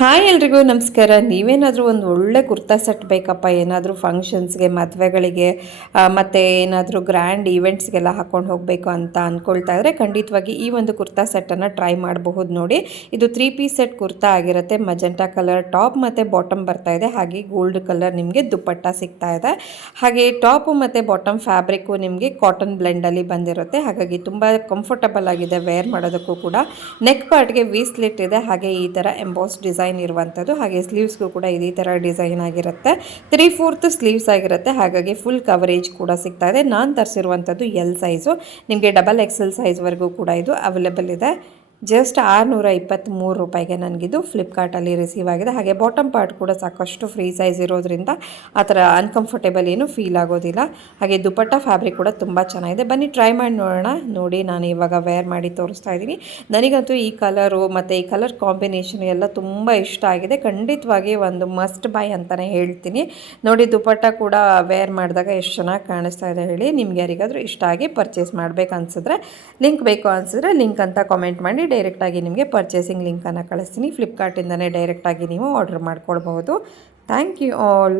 Hi ಎಲ್ರಿಗೂ ನಮಸ್ಕಾರ. ನೀವೇನಾದರೂ ಒಂದು ಒಳ್ಳೆ ಕುರ್ತಾ ಸೆಟ್ ಬೇಕಪ್ಪ, ಏನಾದರೂ ಫಂಕ್ಷನ್ಸ್ಗೆ, ಮದುವೆಗಳಿಗೆ ಮತ್ತು ಏನಾದರೂ ಗ್ರ್ಯಾಂಡ್ ಈವೆಂಟ್ಸ್ಗೆಲ್ಲ ಹಾಕ್ಕೊಂಡು ಹೋಗಬೇಕು ಅಂತ ಅಂದ್ಕೊಳ್ತಾ ಇದ್ದರೆ ಖಂಡಿತವಾಗಿ ಈ ಒಂದು ಕುರ್ತಾ ಸೆಟ್ಟನ್ನು ಟ್ರೈ ಮಾಡಬಹುದು. ನೋಡಿ, ಇದು 3 ಪೀಸ್ ಸೆಟ್ ಕುರ್ತಾ ಆಗಿರುತ್ತೆ. ಮಜೆಂಟಾ ಕಲರ್ ಟಾಪ್ ಮತ್ತು ಬಾಟಮ್ ಬರ್ತಾ ಇದೆ, ಹಾಗೆ ಗೋಲ್ಡ್ ಕಲರ್ ನಿಮಗೆ ದುಪ್ಪಟ್ಟ ಸಿಗ್ತಾ ಇದೆ. ಹಾಗೆ ಟಾಪು ಮತ್ತು ಬಾಟಮ್ ಫ್ಯಾಬ್ರಿಕ್ಕು ನಿಮಗೆ ಕಾಟನ್ ಬ್ಲೆಂಡಲ್ಲಿ ಬಂದಿರುತ್ತೆ. ಹಾಗಾಗಿ ತುಂಬ ಕಂಫರ್ಟಬಲ್ ಆಗಿದೆ ವೇರ್ ಮಾಡೋದಕ್ಕೂ ಕೂಡ. ನೆಕ್ ಪಾರ್ಟ್ಗೆ ವಿ ಸ್ಲಿಟ್ ಇದೆ, ಹಾಗೆ ಈ ಥರ ಎಂಬೋಸ್ ಡಿಸೈನ್ ಇರುವಂಥದ್ದು. ಹಾಗೆ ಸ್ಲೀವ್ಸ್ಗೂ ಕೂಡ ಇದೇ ಥರ ಡಿಸೈನ್ ಆಗಿರುತ್ತೆ. 3/4 ಸ್ಲೀವ್ಸ್ ಆಗಿರುತ್ತೆ, ಹಾಗಾಗಿ ಫುಲ್ ಕವರೇಜ್ ಕೂಡ ಸಿಗ್ತಾ ಇದೆ. ನಾನು ತರಿಸಿರುವಂಥದ್ದು ಎಲ್ ಸೈಜು, ನಿಮಗೆ XXL ಸೈಜ್ವರೆಗೂ ಕೂಡ ಇದು ಅವೈಲೇಬಲ್ ಇದೆ. ಜಸ್ಟ್ 623 ರೂಪಾಯಿಗೆ ನನಗಿದು ಫ್ಲಿಪ್ಕಾರ್ಟಲ್ಲಿ ರಿಸೀವ್ ಆಗಿದೆ. ಹಾಗೆ ಬಾಟಮ್ ಪಾರ್ಟ್ ಕೂಡ ಸಾಕಷ್ಟು ಫ್ರೀ ಸೈಜ್ ಇರೋದ್ರಿಂದ ಆ ಥರ ಅನ್ಕಂಫರ್ಟೇಬಲ್ ಏನು ಫೀಲ್ ಆಗೋದಿಲ್ಲ. ಹಾಗೆ ದುಪಟ್ಟ ಫ್ಯಾಬ್ರಿಕ್ ಕೂಡ ತುಂಬ ಚೆನ್ನಾಗಿದೆ. ಬನ್ನಿ ಟ್ರೈ ಮಾಡಿ ನೋಡೋಣ. ನೋಡಿ, ನಾನು ಇವಾಗ ವೇರ್ ಮಾಡಿ ತೋರಿಸ್ತಾ ಇದ್ದೀನಿ. ನನಗಂತೂ ಈ ಕಲರು ಮತ್ತು ಈ ಕಲರ್ ಕಾಂಬಿನೇಷನ್ ಎಲ್ಲ ತುಂಬ ಇಷ್ಟ ಆಗಿದೆ. ಖಂಡಿತವಾಗಿ ಒಂದು ಮಸ್ಟ್ ಬೈ ಅಂತಲೇ ಹೇಳ್ತೀನಿ. ನೋಡಿ, ದುಪಟ್ಟ ಕೂಡ ವೇರ್ ಮಾಡಿದಾಗ ಎಷ್ಟು ಚೆನ್ನಾಗಿ ಕಾಣಿಸ್ತಾ ಇದೆ ಹೇಳಿ. ನಿಮ್ಗೆ ಯಾರಿಗಾದರೂ ಇಷ್ಟ ಆಗಿ ಪರ್ಚೇಸ್ ಮಾಡಬೇಕು ಅನಿಸಿದ್ರೆ, ಲಿಂಕ್ ಬೇಕು ಅನಿಸಿದ್ರೆ ಲಿಂಕ್ ಅಂತ ಕಾಮೆಂಟ್ ಮಾಡಿ. ಡೈರೆಕ್ಟಾಗಿ ನಿಮಗೆ ಪರ್ಚೇಸಿಂಗ್ ಲಿಂಕನ್ನು ಕಳಿಸ್ತೀನಿ. ಫ್ಲಿಪ್ಕಾರ್ಟಿಂದನೇ ಡೈರೆಕ್ಟಾಗಿ ನೀವು ಆರ್ಡರ್ ಮಾಡ್ಕೊಳ್ಬಹುದು. Thank you all.